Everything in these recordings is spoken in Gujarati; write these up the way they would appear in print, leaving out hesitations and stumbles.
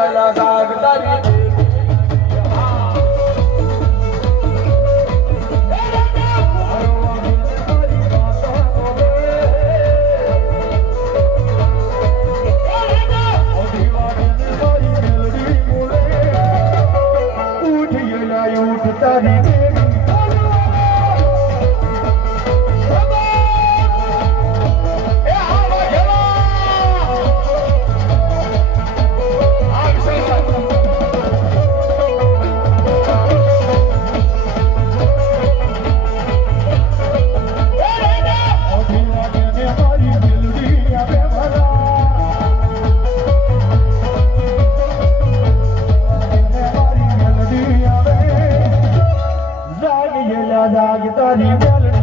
લાલા દાગ તારી દાગ તારી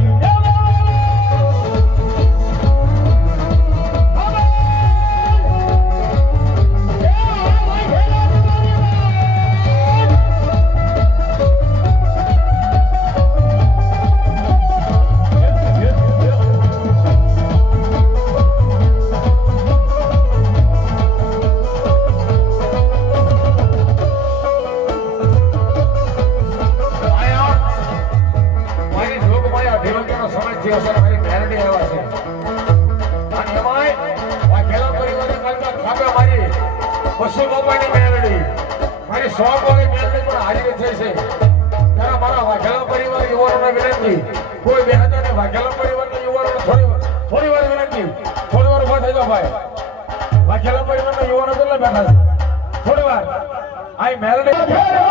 મેલડી કોઈ બેહતા ને વાઘેલા પરિવારના યુવાનો થોડી વાર વિનંતી થોડી વાર ઉભા થઈ જાઓ ભાઈ વાઘેલા પરિવારના યુવાનો કેટલા બેઠા છે થોડી વાર આ મેલડી